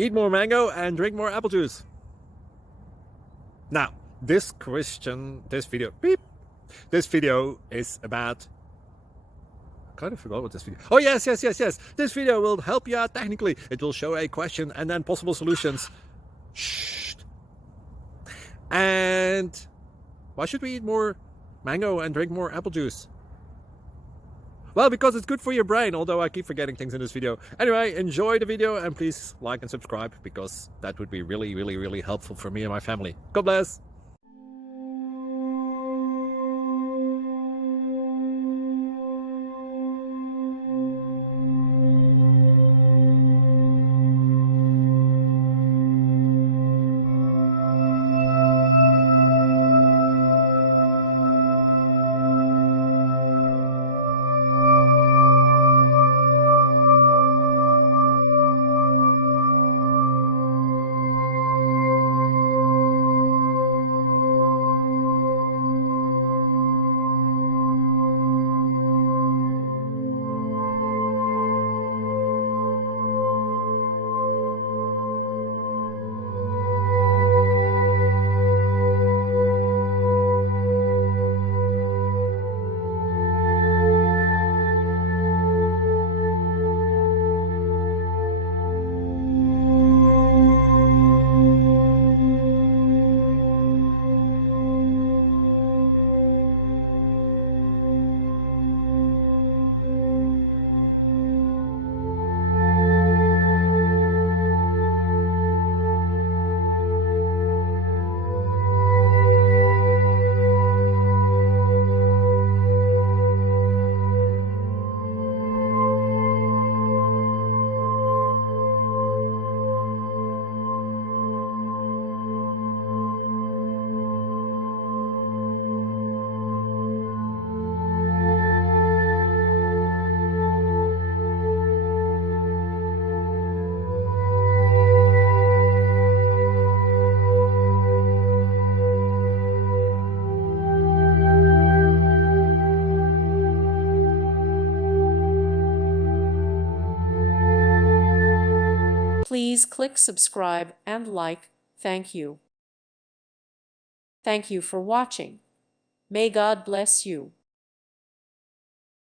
Eat more mango and drink more apple juice. Now, this video is about, I kind of forgot what this video. Oh, yes. This video will help you out technically. It will show a question and then possible solutions. Shh. And why should we eat more mango and drink more apple juice? Well, because it's good for your brain, although I keep forgetting things in this video. Anyway, enjoy the video and please like and subscribe, because that would be really helpful for me and my family. God bless. Please click subscribe and like. Thank you. Thank you for watching. May God bless you.